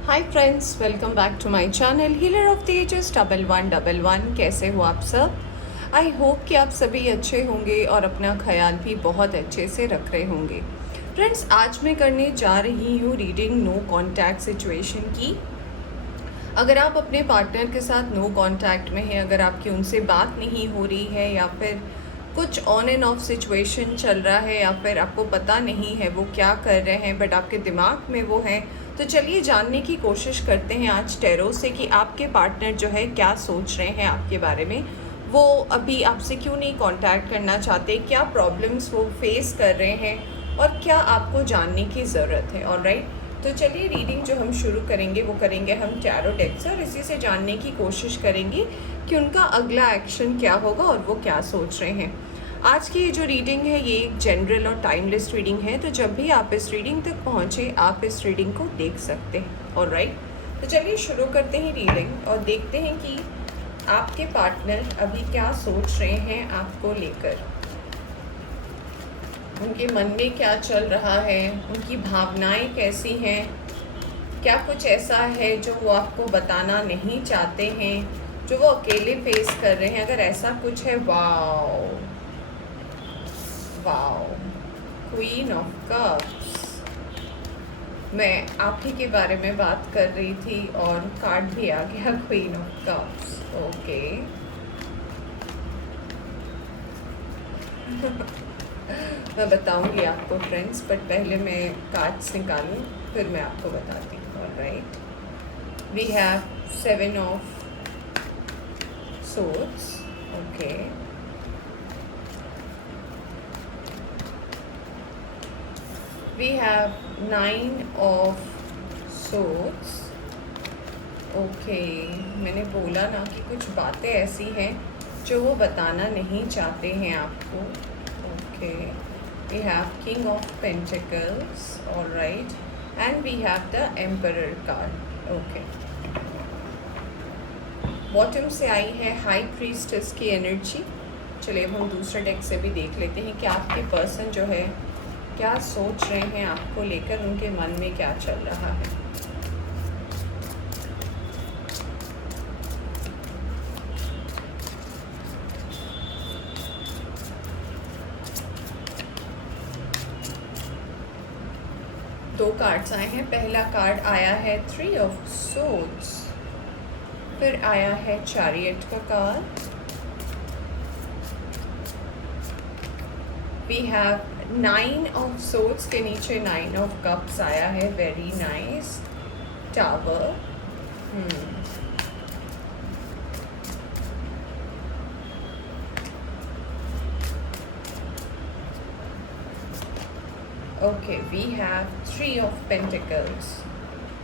Hi friends, welcome back to my channel healer of the ages 1111। कैसे हो आप सब? आई होप कि आप सभी अच्छे होंगे और अपना ख्याल भी बहुत अच्छे से रख रहे होंगे। फ्रेंड्स, आज मैं करने जा रही हूँ रीडिंग नो कांटेक्ट सिचुएशन की। अगर आप अपने पार्टनर के साथ नो कांटेक्ट में हैं, अगर आपकी उनसे बात नहीं हो रही है या फिर कुछ ऑन एंड ऑफ सिचुएशन चल रहा है या फिर आपको पता नहीं है वो क्या कर रहे हैं बट आपके दिमाग में वो हैं, तो चलिए जानने की कोशिश करते हैं आज टैरो से कि आपके पार्टनर जो है क्या सोच रहे हैं आपके बारे में। वो अभी आपसे क्यों नहीं कांटेक्ट करना चाहते, क्या प्रॉब्लम्स वो फेस कर रहे हैं और क्या आपको जानने की ज़रूरत है। ऑलराइट, तो चलिए रीडिंग जो हम शुरू करेंगे वो करेंगे हम टैरो डेक से और इसी से जानने की कोशिश करेंगे कि उनका अगला एक्शन क्या होगा और वो क्या सोच रहे हैं। आज की ये जो रीडिंग है ये एक जनरल और टाइमलेस रीडिंग है, तो जब भी आप इस रीडिंग तक पहुँचे आप इस रीडिंग को देख सकते हैं। ऑलराइट, तो चलिए शुरू करते हैं रीडिंग और देखते हैं कि आपके पार्टनर अभी क्या सोच रहे हैं आपको लेकर। उनके मन में क्या चल रहा है, उनकी भावनाएं कैसी हैं, क्या कुछ ऐसा है जो वो आपको बताना नहीं चाहते हैं, जो वो अकेले फेस कर रहे हैं। अगर ऐसा कुछ है, wow wow, queen of cups. मैं आप ही के बारे में बात कर रही थी और कार्ड भी आ गया, क्वीन ऑफ कप्स। ओके मैं बताऊंगी आपको फ्रेंड्स, बट पहले मैं कार्ड्स निकालूं फिर मैं आपको बताती हूँ। Alright, we have 7 of swords. Okay, we have 9 of swords. Okay, मैंने बोला ना कि कुछ बातें ऐसी हैं जो वो बताना नहीं चाहते हैं आपको। Okay, we have King of Pentacles. All right, and we have the Emperor card. Okay, bottom से आई है हाई प्रीस्टेस की एनर्जी। चलिए अब हम दूसरे डेक से भी देख लेते हैं कि आपके पर्सन जो है क्या सोच रहे हैं आपको लेकर, उनके मन में क्या चल रहा है। दो कार्ड्स आए हैं। पहला कार्ड आया है 3 ऑफ सोर्ड्स, फिर आया है चैरियट का card. We have 9 of swords के नीचे 9 ऑफ कप्स आया है। Very nice. Tower. Okay, we have 3 of pentacles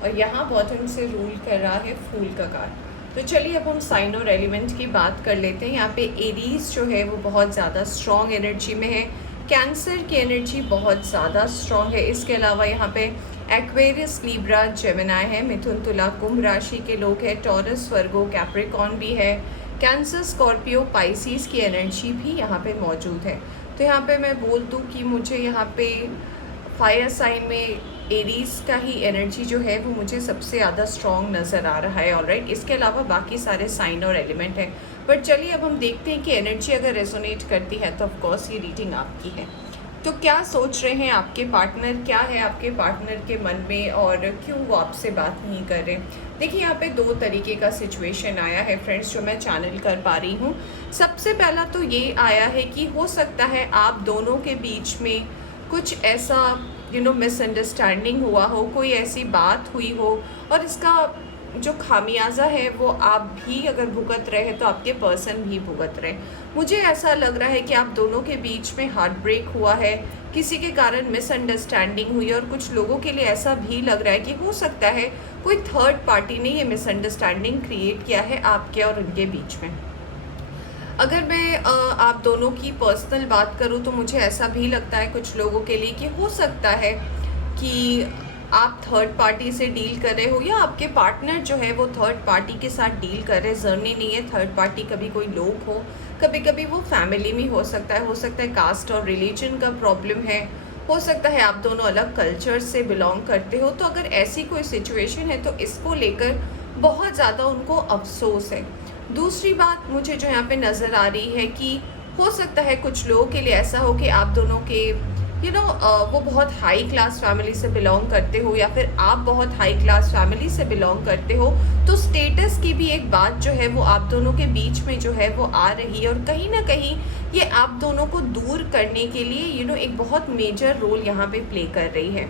और यहाँ बॉटम से रूल कर रहा है फूल का कार्ड। तो चलिए अब हम साइन और एलिमेंट की बात कर लेते हैं। यहाँ पे एरीज जो है वो बहुत ज़्यादा स्ट्रॉन्ग एनर्जी में है। कैंसर की एनर्जी बहुत ज़्यादा स्ट्रॉन्ग है। इसके अलावा यहाँ पे एक्वेरियस, लिब्रा, जेमिनाई है। मिथुन, तुला, कुंभ राशि के लोग हैं। टॉरस, वर्गो, कैप्रिकॉर्न भी है। कैंसर, स्कॉर्पियो, पाइसिस की एनर्जी भी यहाँ पे मौजूद है। तो यहाँ पे मैं बोल दूँ कि मुझे यहाँ पे फायर साइन में एरीज का ही एनर्जी जो है वो मुझे सबसे ज़्यादा स्ट्रॉन्ग नज़र आ रहा है। ऑलराइट, इसके अलावा बाकी सारे साइन और एलिमेंट हैं। बट चलिए अब हम देखते हैं कि एनर्जी अगर रेजोनेट करती है तो ऑफकोर्स ये रीडिंग आपकी है। तो क्या सोच रहे हैं आपके पार्टनर, क्या है आपके पार्टनर के मन में और क्यों वो आपसे बात नहीं कर रहे। देखिए यहाँ पे 2 तरीके का सिचुएशन आया है फ्रेंड्स जो मैं चैनल कर पा रही हूँ। सबसे पहला तो ये आया है कि हो सकता है आप दोनों के बीच में कुछ ऐसा मिसअंडरस्टैंडिंग हुआ हो, कोई ऐसी बात हुई हो और इसका जो खामियाजा है वो आप भी अगर भुगत रहे हैं तो आपके पर्सन भी भुगत रहे। मुझे ऐसा लग रहा है कि आप दोनों के बीच में हार्ट ब्रेक हुआ है, किसी के कारण मिसअंडरस्टैंडिंग हुई और कुछ लोगों के लिए ऐसा भी लग रहा है कि हो सकता है कोई थर्ड पार्टी ने ये मिसअंडरस्टैंडिंग क्रिएट किया है आपके और उनके बीच में। अगर मैं आप दोनों की पर्सनल बात करूं तो मुझे ऐसा भी लगता है कुछ लोगों के लिए कि हो सकता है कि आप थर्ड पार्टी से डील कर रहे हो या आपके पार्टनर जो है वो थर्ड पार्टी के साथ डील कर रहे हैं। जरूरी नहीं है थर्ड पार्टी कभी कोई लोग हो, कभी कभी वो फैमिली में हो सकता है कास्ट और रिलीजन का प्रॉब्लम है। हो सकता है आप दोनों अलग कल्चर से बिलोंग करते हो। तो अगर ऐसी कोई सिचुएशन है तो इसको लेकर बहुत ज़्यादा उनको अफ़सोस है। दूसरी बात मुझे जो यहाँ पे नज़र आ रही है कि हो सकता है कुछ लोगों के लिए ऐसा हो कि आप दोनों के वो बहुत हाई क्लास फैमिली से बिलोंग करते हो या फिर आप बहुत हाई क्लास फैमिली से बिलोंग करते हो। तो स्टेटस की भी एक बात जो है वो आप दोनों के बीच में जो है वो आ रही है और कहीं ना कहीं ये आप दोनों को दूर करने के लिए एक बहुत मेजर रोल यहाँ पे प्ले कर रही है।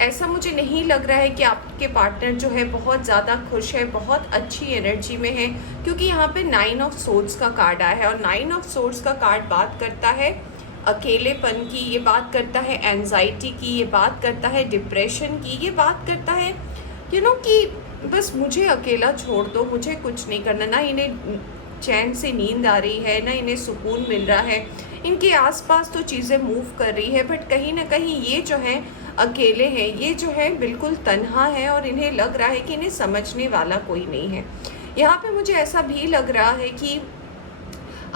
ऐसा मुझे नहीं लग रहा है कि आपके पार्टनर जो है बहुत ज़्यादा खुश है, बहुत अच्छी एनर्जी में है, क्योंकि यहाँ पे 9 ऑफ सोर्ड्स का कार्ड आया है और 9 ऑफ सोर्ड्स का कार्ड बात करता है अकेलेपन की, ये बात करता है एंजाइटी की, ये बात करता है डिप्रेशन की, ये बात करता है कि बस मुझे अकेला छोड़ दो, मुझे कुछ नहीं करना, ना इन्हें चैन से नींद आ रही है, ना इन्हें सुकून मिल रहा है, इनके आसपास तो चीज़ें मूव कर रही है, बट कहीं ना कहीं ये जो है अकेले हैं, ये जो है बिल्कुल तन्हा है और इन्हें लग रहा है कि इन्हें समझने वाला कोई नहीं है। यहाँ पे मुझे ऐसा भी लग रहा है कि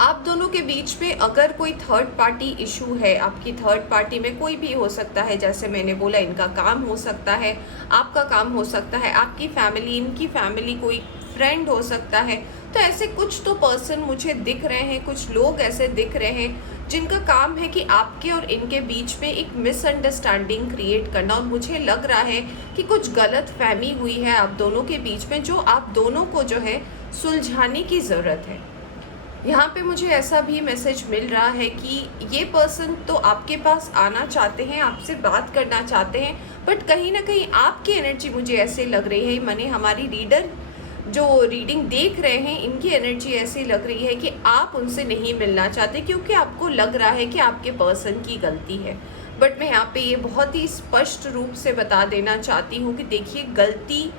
आप दोनों के बीच में अगर कोई थर्ड पार्टी इशू है, आपकी थर्ड पार्टी में कोई भी हो सकता है, जैसे मैंने बोला इनका काम हो सकता है, आपका काम हो सकता है, आपकी फैमिली, इनकी फैमिली, कोई फ्रेंड हो सकता है। तो ऐसे कुछ तो पर्सन मुझे दिख रहे हैं, कुछ लोग ऐसे दिख रहे हैं जिनका काम है कि आपके और इनके बीच में एक मिसअंडरस्टैंडिंग क्रिएट करना। और मुझे लग रहा है कि कुछ गलत फहमी हुई है आप दोनों के बीच में, जो आप दोनों को जो है सुलझाने की ज़रूरत है। यहाँ पे मुझे ऐसा भी मैसेज मिल रहा है कि ये पर्सन तो आपके पास आना चाहते हैं, आपसे बात करना चाहते हैं, बट कहीं ना कहीं आपकी एनर्जी मुझे ऐसे लग रही है, माने हमारी रीडर जो रीडिंग देख रहे हैं इनकी एनर्जी ऐसी लग रही है कि आप उनसे नहीं मिलना चाहते, क्योंकि आपको लग रहा है कि आपके पर्सन की गलती है। बट मैं यहाँ पे ये बहुत ही स्पष्ट रूप से बता देना चाहती हूँ कि देखिए, गलती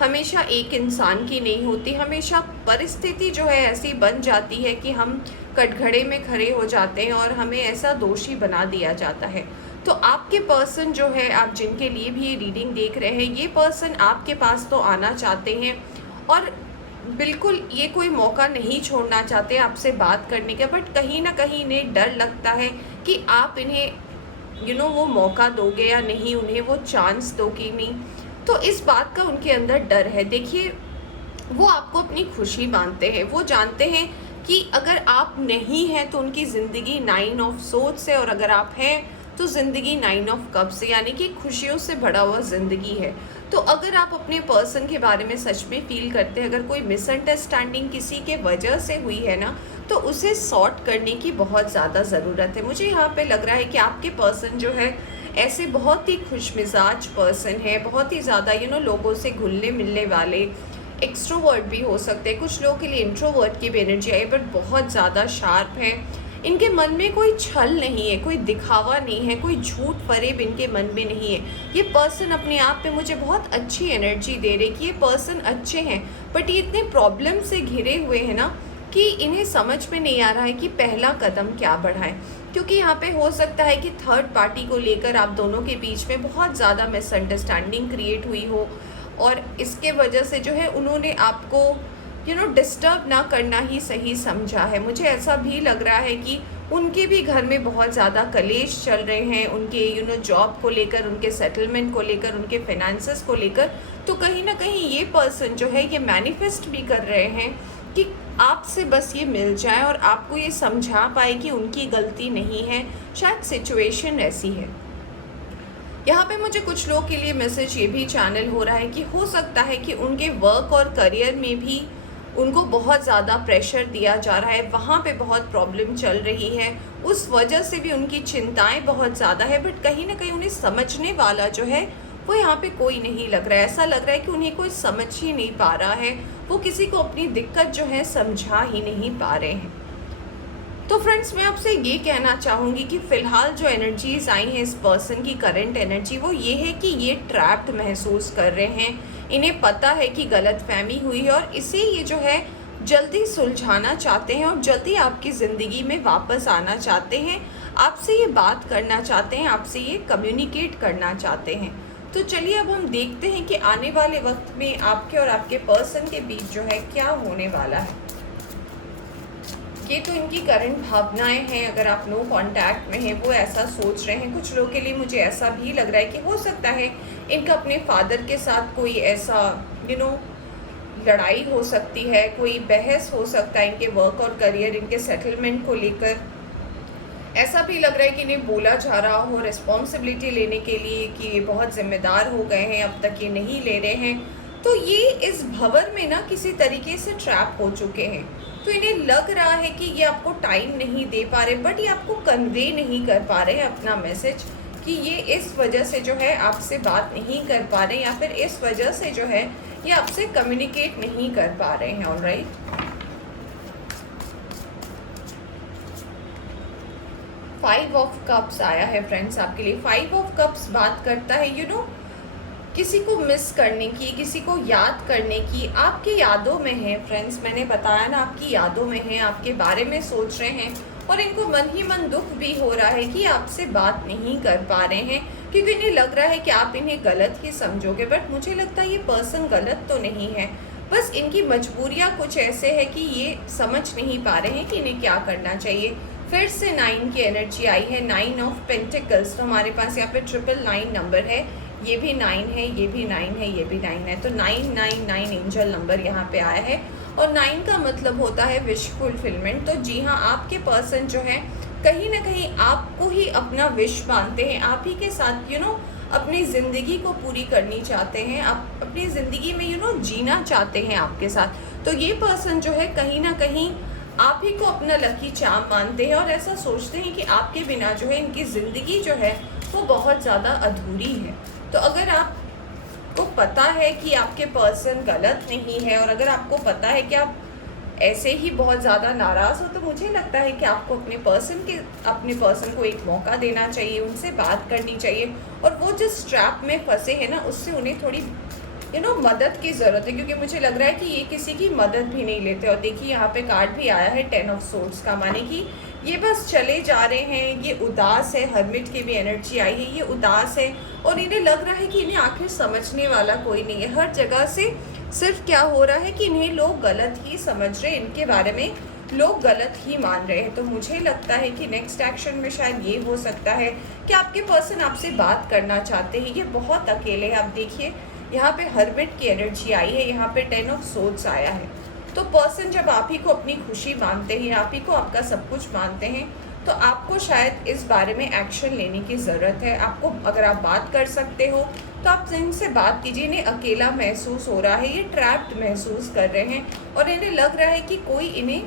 हमेशा एक इंसान की नहीं होती, हमेशा परिस्थिति जो है ऐसी बन जाती है कि हम कटघरे में खड़े हो जाते हैं और हमें ऐसा दोषी बना दिया जाता है। तो आपके पर्सन जो है, आप जिनके लिए भी ये रीडिंग देख रहे हैं, ये पर्सन आपके पास तो आना चाहते हैं और बिल्कुल ये कोई मौका नहीं छोड़ना चाहते आपसे बात करने का, बट कहीं ना कहीं इन्हें डर लगता है कि आप इन्हें वो मौका दोगे या नहीं, उन्हें वो चांस दोगे नहीं। तो इस बात का उनके अंदर डर है। देखिए, वो आपको अपनी खुशी मानते हैं, वो जानते हैं कि अगर आप नहीं हैं तो उनकी ज़िंदगी 9 ऑफ सोर्ड्स है, और अगर आप हैं तो ज़िंदगी 9 ऑफ कप्स से, यानी कि खुशियों से भरा हुआ ज़िंदगी है। तो अगर आप अपने पर्सन के बारे में सच में फील करते हैं, अगर कोई मिसअंडरस्टैंडिंग किसी के वजह से हुई है ना, तो उसे सॉर्ट करने की बहुत ज़्यादा ज़रूरत है। मुझे यहाँ पे लग रहा है कि आपके पर्सन जो है ऐसे बहुत ही खुशमिजाज पर्सन है, बहुत ही ज़्यादा लोगों से घुलने मिलने वाले, एक्सट्रोवर्ट भी हो सकते हैं, कुछ लोगों के लिए इंट्रोवर्ट की भी एनर्जी आई, बट बहुत ज़्यादा शार्प है। इनके मन में कोई छल नहीं है, कोई दिखावा नहीं है, कोई झूठ फरेब इनके मन में नहीं है। ये पर्सन अपने आप पे मुझे बहुत अच्छी एनर्जी दे रहे कि ये पर्सन अच्छे हैं, बट ये इतने प्रॉब्लम से घिरे हुए हैं ना कि इन्हें समझ में नहीं आ रहा है कि पहला कदम क्या बढ़ाएं। क्योंकि यहाँ पे हो सकता है कि थर्ड पार्टी को लेकर आप दोनों के बीच में बहुत ज़्यादा मिसअंडरस्टैंडिंग क्रिएट हुई हो, और इसके वजह से जो है उन्होंने आपको डिस्टर्ब ना करना ही सही समझा है। मुझे ऐसा भी लग रहा है कि उनके भी घर में बहुत ज़्यादा कलेश चल रहे हैं, उनके जॉब को लेकर, उनके सेटलमेंट को लेकर, उनके फाइनेंसेस को लेकर। तो कहीं ना कहीं ये पर्सन जो है ये मैनिफेस्ट भी कर रहे हैं कि आपसे बस ये मिल जाए और आपको ये समझा पाए कि उनकी गलती नहीं है, शायद सिचुएशन ऐसी है। यहाँ पे मुझे कुछ लोग के लिए मैसेज ये भी चैनल हो रहा है कि हो सकता है कि उनके वर्क और करियर में भी उनको बहुत ज़्यादा प्रेशर दिया जा रहा है, वहाँ पे बहुत प्रॉब्लम चल रही है, उस वजह से भी उनकी चिंताएं बहुत ज़्यादा है, बट कहीं ना कहीं उन्हें समझने वाला जो है वो यहाँ पे कोई नहीं लग रहा है। ऐसा लग रहा है कि उन्हें कोई समझ ही नहीं पा रहा है, वो किसी को अपनी दिक्कत जो है समझा ही नहीं पा रहे हैं। तो फ्रेंड्स, मैं आपसे ये कहना चाहूँगी कि फ़िलहाल जो एनर्जीज आई हैं इस पर्सन की करंट एनर्जी, वो ये है कि ये ट्रैप्ड महसूस कर रहे हैं, इन्हें पता है कि गलतफहमी हुई है और इसे ये जो है जल्दी सुलझाना चाहते हैं और जल्दी आपकी ज़िंदगी में वापस आना चाहते हैं, आपसे ये बात करना चाहते हैं, आपसे ये कम्युनिकेट करना चाहते हैं। तो चलिए अब हम देखते हैं कि आने वाले वक्त में आपके और आपके पर्सन के बीच जो है क्या होने वाला है। ये तो इनकी करंट भावनाएं हैं। अगर आप नो कांटेक्ट में हैं, वो ऐसा सोच रहे हैं। कुछ लोगों के लिए मुझे ऐसा भी लग रहा है कि हो सकता है इनका अपने फादर के साथ कोई ऐसा लड़ाई हो सकती है, कोई बहस हो सकता है इनके वर्क और करियर, इनके सेटलमेंट को लेकर। ऐसा भी लग रहा है कि इन्हें बोला जा रहा हो रिस्पॉन्सिबिलिटी लेने के लिए कि ये बहुत जिम्मेदार हो गए हैं, अब तक ये नहीं ले रहे हैं। तो ये इस भंवर में ना किसी तरीके से ट्रैप हो चुके हैं। तो इन्हें लग रहा है कि ये आपको टाइम नहीं दे पा रहे, बट ये आपको कन्वे नहीं कर पा रहे अपना मैसेज कि ये इस वजह से जो है आपसे बात नहीं कर पा रहे, या फिर इस वजह से जो है ये आपसे कम्युनिकेट नहीं कर पा रहे हैं। ऑलराइट, 5 ऑफ कप्स आया है फ्रेंड्स आपके लिए। 5 ऑफ कप्स बात करता है किसी को मिस करने की, किसी को याद करने की। आपकी यादों में है फ्रेंड्स, मैंने बताया ना, आपकी यादों में है, आपके बारे में सोच रहे हैं, और इनको मन ही मन दुख भी हो रहा है कि आपसे बात नहीं कर पा रहे हैं, क्योंकि इन्हें लग रहा है कि आप इन्हें गलत ही समझोगे। बट मुझे लगता है ये पर्सन गलत तो नहीं है, बस इनकी मजबूरियाँ कुछ ऐसे है कि ये समझ नहीं पा रहे हैं कि इन्हें क्या करना चाहिए। फिर से 9 की एनर्जी आई है, 9 ऑफ पेंटिकल्स। तो हमारे पास यहाँ पे 999 नंबर है, ये भी 9 है, ये भी 9 है, ये भी 9 है। तो 999 एंजल नंबर यहाँ पे आया है, और 9 का मतलब होता है विश फुलफिलमेंट। तो जी हाँ, आपके पर्सन जो है कहीं ना कहीं आपको ही अपना विश मानते हैं, आप ही के साथ अपनी ज़िंदगी को पूरी करनी चाहते हैं, आप अपनी ज़िंदगी में जीना चाहते हैं आपके साथ। तो ये पर्सन जो है कहीं ना कहीं आप ही को अपना लकी चार्म मानते हैं, और ऐसा सोचते हैं कि आपके बिना जो है इनकी ज़िंदगी जो है वो बहुत ज़्यादा अधूरी है। तो अगर आपको पता है कि आपके पर्सन गलत नहीं है, और अगर आपको पता है कि आप ऐसे ही बहुत ज़्यादा नाराज़ हो, तो मुझे लगता है कि आपको अपने पर्सन को एक मौका देना चाहिए, उनसे बात करनी चाहिए, और वो जिस ट्रैप में फंसे हैं ना, उससे उन्हें थोड़ी मदद की ज़रूरत है। क्योंकि मुझे लग रहा है कि ये किसी की मदद भी नहीं लेते। और देखिए यहाँ पे कार्ड भी आया है 10 ऑफ सोर्ड्स का, माने कि ये बस चले जा रहे हैं, ये उदास है। हर्मिट की भी एनर्जी आई है, ये उदास है, और इन्हें लग रहा है कि इन्हें आखिर समझने वाला कोई नहीं है। हर जगह से सिर्फ क्या हो रहा है कि इन्हें लोग गलत ही समझ रहे हैं, इनके बारे में लोग गलत ही मान रहे हैं। तो मुझे लगता है कि नेक्स्ट एक्शन में शायद ये हो सकता है कि आपके पर्सन आपसे बात करना चाहते हैं, ये बहुत अकेले हैं। आप देखिए यहाँ पे हर्मिट की एनर्जी आई है, यहाँ पे 10 ऑफ सोर्ड्स आया है। तो पर्सन जब आप ही को अपनी खुशी मानते हैं, आप ही को आपका सब कुछ मानते हैं, तो आपको शायद इस बारे में एक्शन लेने की ज़रूरत है। आपको, अगर आप बात कर सकते हो तो आप इनसे बात कीजिए। इन्हें अकेला महसूस हो रहा है, ये ट्रैप्ड महसूस कर रहे हैं, और इन्हें लग रहा है कि कोई इन्हें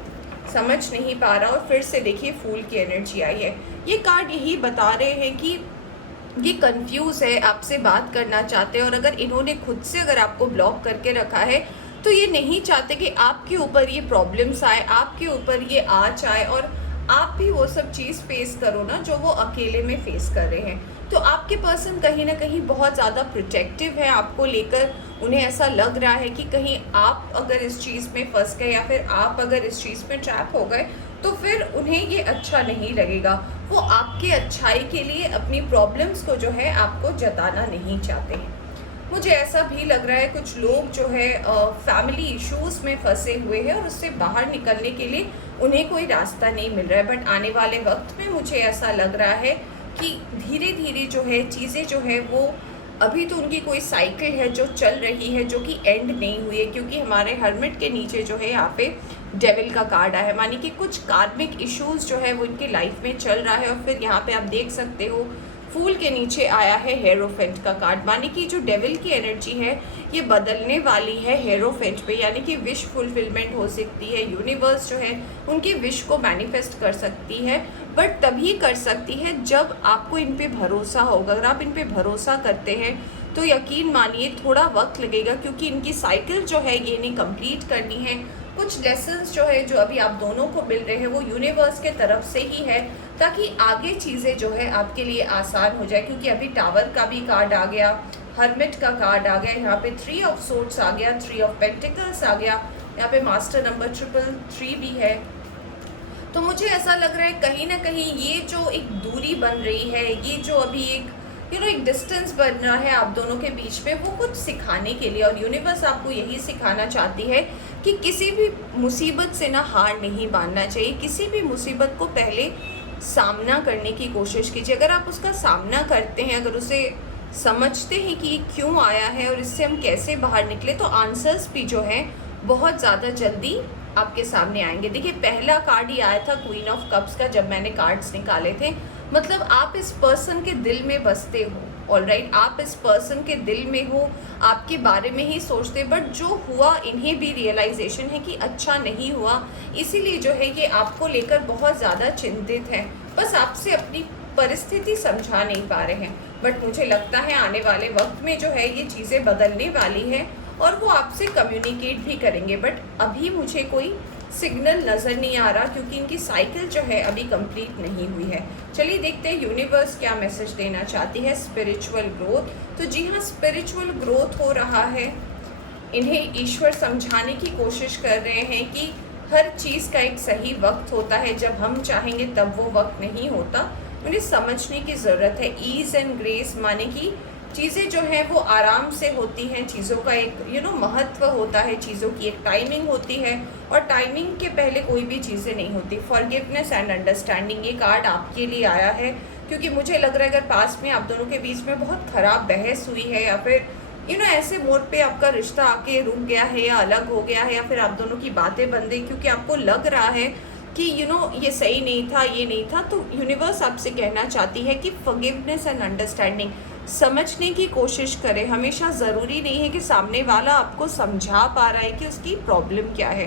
समझ नहीं पा रहा। और फिर से देखिए फूल की एनर्जी आई है। ये कार्ड यही बता रहे हैं कि ये कंफ्यूज है, आपसे बात करना चाहते हैं, और अगर इन्होंने खुद से अगर आपको ब्लॉक करके रखा है, तो ये नहीं चाहते कि आपके ऊपर ये प्रॉब्लम्स आए, आपके ऊपर ये आँच आए, और आप भी वो सब चीज़ फेस करो ना जो वो अकेले में फेस कर रहे हैं। तो आपके पर्सन कहीं ना कहीं बहुत ज़्यादा प्रोटेक्टिव है आपको लेकर। उन्हें ऐसा लग रहा है कि कहीं आप अगर इस चीज़ में फंस गए, या फिर आप अगर इस चीज़ में ट्रैप हो गए, तो फिर उन्हें ये अच्छा नहीं लगेगा। वो आपके अच्छाई के लिए अपनी प्रॉब्लम्स को जो है आपको जताना नहीं चाहते हैं। मुझे ऐसा भी लग रहा है कुछ लोग जो है फैमिली इश्यूज़ में फंसे हुए हैं, और उससे बाहर निकलने के लिए उन्हें कोई रास्ता नहीं मिल रहा है। बट आने वाले वक्त में मुझे ऐसा लग रहा है कि धीरे धीरे जो है चीज़ें जो है वो, अभी तो उनकी कोई साइकिल है जो चल रही है, जो कि एंड नहीं हुई है। क्योंकि हमारे हर्मिट के नीचे जो है यहाँ पे डेविल का कार्ड आया है, मानी कि कुछ कार्मिक इश्यूज़ जो है वो इनकी लाइफ में चल रहा है। और फिर यहाँ पे आप देख सकते हो फूल के नीचे आया है हेरोफेंट का कार्ड, मानी कि जो डेविल की एनर्जी है ये बदलने वाली है हेरोफेंट पे, यानी कि विश फुलफिलमेंट हो सकती है। यूनिवर्स जो है उनकी विश को मैनिफेस्ट कर सकती है, बट तभी कर सकती है जब आपको इन पे भरोसा होगा। अगर आप इन पे भरोसा करते हैं तो यकीन मानिए थोड़ा वक्त लगेगा, क्योंकि इनकी साइकिल जो है ये इन्हें कंप्लीट करनी है। कुछ लेसन्स जो है जो अभी आप दोनों को मिल रहे हैं वो यूनिवर्स के तरफ से ही है, ताकि आगे चीज़ें जो है आपके लिए आसान हो जाए। क्योंकि अभी टावर का भी कार्ड आ गया, हर्मिट का कार्ड आ गया, यहाँ पे 3 ऑफ सोर्ड्स आ गया, 3 ऑफ पेंटिकल्स आ गया, यहाँ पे मास्टर नंबर 333 भी है। तो मुझे ऐसा लग रहा है कहीं ना कहीं ये जो एक दूरी बन रही है, ये जो अभी एक एक डिस्टेंस बन रहा है आप दोनों के बीच में, वो कुछ सिखाने के लिए। और यूनिवर्स आपको यही सिखाना चाहती है कि किसी भी मुसीबत से ना हार नहीं मानना चाहिए। किसी भी मुसीबत को पहले सामना करने की कोशिश कीजिए। अगर आप उसका सामना करते हैं, अगर उसे समझते हैं कि ये क्यों आया है और इससे हम कैसे बाहर निकले, तो आंसर्स भी जो हैं बहुत ज़्यादा जल्दी आपके सामने आएंगे। देखिए, पहला कार्ड ही आया था क्वीन ऑफ कप्स का जब मैंने कार्ड्स निकाले थे। मतलब आप इस पर्सन के दिल में बसते हो, ऑलराइट, आप इस पर्सन के दिल में हो, आपके बारे में ही सोचते, बट जो हुआ इन्हें भी रियलाइजेशन है कि अच्छा नहीं हुआ, इसीलिए जो है ये आपको लेकर बहुत ज़्यादा चिंतित है। बस आपसे अपनी परिस्थिति समझा नहीं पा रहे हैं। बट मुझे लगता है आने वाले वक्त में जो है ये चीज़ें बदलने वाली है और वो आपसे कम्युनिकेट भी करेंगे। बट अभी मुझे कोई सिग्नल नज़र नहीं आ रहा, क्योंकि इनकी साइकिल जो है अभी कंप्लीट नहीं हुई है। चलिए देखते हैं यूनिवर्स क्या मैसेज देना चाहती है। स्पिरिचुअल ग्रोथ, तो जी हाँ, स्पिरिचुअल ग्रोथ हो रहा है। इन्हें ईश्वर समझाने की कोशिश कर रहे हैं कि हर चीज़ का एक सही वक्त होता है, जब हम चाहेंगे तब वो वक्त नहीं होता। उन्हें समझने की ज़रूरत है। ईज़ एंड ग्रेस माने कि चीज़ें जो हैं वो आराम से होती हैं, चीज़ों का एक महत्व होता है, चीज़ों की एक टाइमिंग होती है और टाइमिंग के पहले कोई भी चीज़ें नहीं होती। फॉरगिवनेस एंड अंडरस्टैंडिंग, ये कार्ड आपके लिए आया है, क्योंकि मुझे लग रहा है अगर पास में आप दोनों के बीच में बहुत ख़राब बहस हुई है, या फिर ऐसे मोड़ पे आपका रिश्ता आके रुक गया है या अलग हो गया है, या फिर आप दोनों की बातें बंद है क्योंकि आपको लग रहा है कि ये सही नहीं था, ये नहीं था, तो यूनिवर्स आपसे कहना चाहती है कि फॉरगिवनेस एंड अंडरस्टैंडिंग, समझने की कोशिश करें। हमेशा ज़रूरी नहीं है कि सामने वाला आपको समझा पा रहा है कि उसकी प्रॉब्लम क्या है।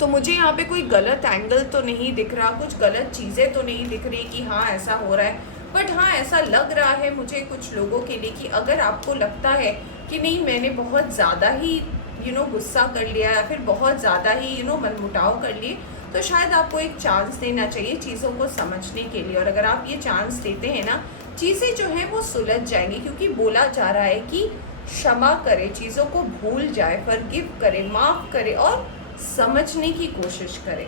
तो मुझे यहाँ पे कोई गलत एंगल तो नहीं दिख रहा, कुछ गलत चीज़ें तो नहीं दिख रही कि हाँ ऐसा हो रहा है। बट हाँ, ऐसा लग रहा है मुझे कुछ लोगों के लिए कि अगर आपको लगता है कि नहीं, मैंने बहुत ज़्यादा ही गुस्सा कर लिया, या फिर बहुत ज़्यादा ही मनमुटाव कर लिए, तो शायद आपको एक चांस देना चाहिए चीज़ों को समझने के लिए। और अगर आप ये चांस देते हैं ना, चीज़ें जो हैं वो सुलझ जाएंगी, क्योंकि बोला जा रहा है कि क्षमा करे, चीज़ों को भूल जाए, फॉरगिव करे, माफ़ करे और समझने की कोशिश करें।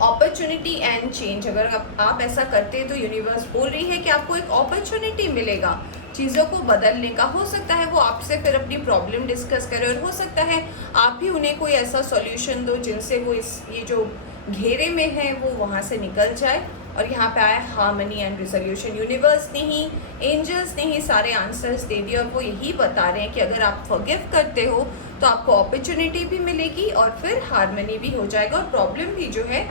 अपॉर्चुनिटी एंड चेंज, अगर आप ऐसा करते हैं तो यूनिवर्स बोल रही है कि आपको एक अपॉर्चुनिटी मिलेगा चीज़ों को बदलने का। हो सकता है वो आपसे फिर अपनी प्रॉब्लम डिस्कस करें, और हो सकता है आप ही उन्हें कोई ऐसा सॉल्यूशन दो जिनसे वो ये जो घेरे में है वो वहाँ से निकल जाए। और यहाँ पे आया हार्मनी एंड रिजोल्यूशन। यूनिवर्स ने ही, एंजल्स ने ही सारे आंसर्स दे दिए, और वो यही बता रहे हैं कि अगर आप फॉरगिव करते हो तो आपको अपॉर्चुनिटी भी मिलेगी और फिर हार्मनी भी हो जाएगा और प्रॉब्लम भी जो है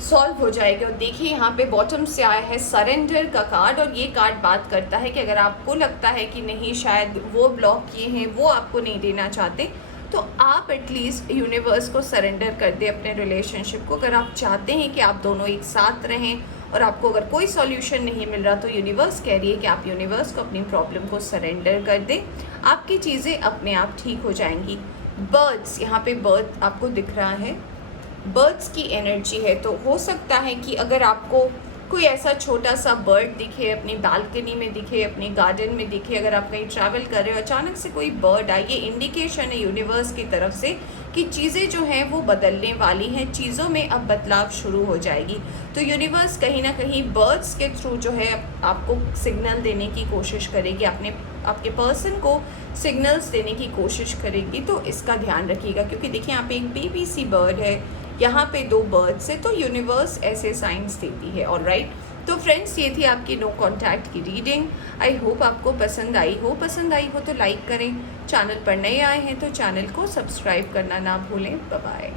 सॉल्व हो जाएगा। और देखिए यहाँ पे बॉटम से आया है सरेंडर का कार्ड, और ये कार्ड बात करता है कि अगर आपको लगता है कि नहीं, शायद वो ब्लॉक किए हैं, वो आपको नहीं देना चाहते, तो आप एटलीस्ट यूनिवर्स को सरेंडर कर दें अपने रिलेशनशिप को। अगर आप चाहते हैं कि आप दोनों एक साथ रहें और आपको अगर कोई सॉल्यूशन नहीं मिल रहा, तो यूनिवर्स कह रही है कि आप यूनिवर्स को अपनी प्रॉब्लम को सरेंडर कर दें, आपकी चीज़ें अपने आप ठीक हो जाएंगी। बर्ड्स, यहाँ पे बर्ड आपको दिख रहा है, बर्ड्स की एनर्जी है। तो हो सकता है कि अगर आपको कोई ऐसा छोटा सा बर्ड दिखे, अपनी बालकनी में दिखे, अपने गार्डन में दिखे, अगर आप कहीं ट्रैवल कर रहे हो, अचानक से कोई बर्ड आए, ये इंडिकेशन है यूनिवर्स की तरफ से कि चीज़ें जो हैं वो बदलने वाली हैं, चीज़ों में अब बदलाव शुरू हो जाएगी। तो यूनिवर्स कहीं ना कहीं बर्ड्स के थ्रू जो है आपको सिग्नल देने की कोशिश करेगी, आपके पर्सन को सिग्नल्स देने की कोशिश करेगी। तो इसका ध्यान रखिएगा, क्योंकि देखिए यहाँ पे एक बेबी सी बर्ड है, यहाँ पे 2 बर्ड्स है, तो यूनिवर्स ऐसे साइंस देती है। ऑलराइट, तो फ्रेंड्स, ये थी आपकी नो कॉन्टैक्ट की रीडिंग। आई होप आपको पसंद आई हो तो लाइक करें, चैनल पर नए आए हैं तो चैनल को सब्सक्राइब करना ना भूलें। Bye bye.